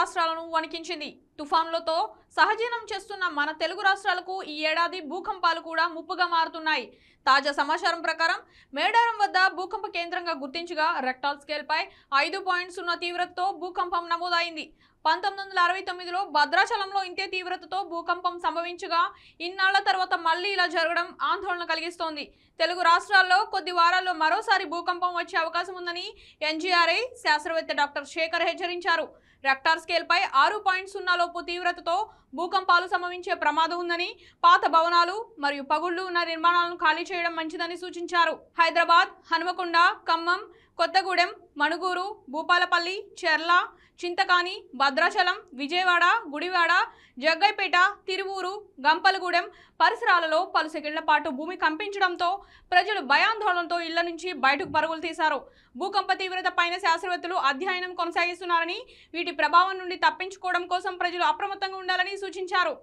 రాష్ట్రాలను వణికించింది. తుఫానులతో సహజీవనం చేస్తున్న మన తెలుగు రాష్ట్రాలకు ఈ ఏడాది భూకంపాలు కూడా ముప్పుగా మారుతున్నాయి. తాజా సమాచారం ప్రకారం మేడారం వద్ద భూకంప కేంద్రంగా గుర్తించగా రెక్టార్ స్కేల్ పై 5.0 తీవ్రతతో భూకంపం నమోదైంది. 1969లో భద్రాచలంలో ఇంతే తీవ్రతతో భూకంపం సంభవించగా ఇన్నాళ్ల తర్వాత మళ్లీ ఇలా జరగడం ఆందోళన కలిగిస్తోంది. తెలుగు రాష్ట్రాల్లో కొద్ది వారాల్లో మరోసారి భూకంపం వచ్చే అవకాశం ఉందని ఎన్జీఆర్ఐ శాస్త్రవేత్త డాక్టర్ శేఖర్ హెచ్చరించారు. రెక్టార్ స్కేల్ పై 6.0 లోపు తీవ్రతతో భూకంపాలు సంభవించే ప్రమాదం ఉందని, పాత భవనాలు మరియు పగుళ్లు ఉన్న నిర్మాణాలను ఖాళీ చేయడం మంచిదని సూచించారు. హైదరాబాద్, హనుమకొండ, ఖమ్మం, కొత్తగూడెం, మణుగూరు, భూపాలపల్లి, చెర్ల, చింతకాని, భద్రాచలం, విజయవాడ, గుడివాడ, జగ్గైపేట, తిరువూరు, గంపలగూడెం పరిసరాలలో పలు సెకండ్ల పాటు భూమి కంపించడంతో ప్రజలు భయాందోళనతో ఇళ్ల నుంచి బయటకు పరుగులు తీశారు. భూకంప తీవ్రత పైన శాస్త్రవేత్తలు అధ్యయనం కొనసాగిస్తున్నారని, వీటి ప్రభావం నుండి తప్పించుకోవడం కోసం ప్రజలు అప్రమత్తంగా ఉండాలని సూచించారు.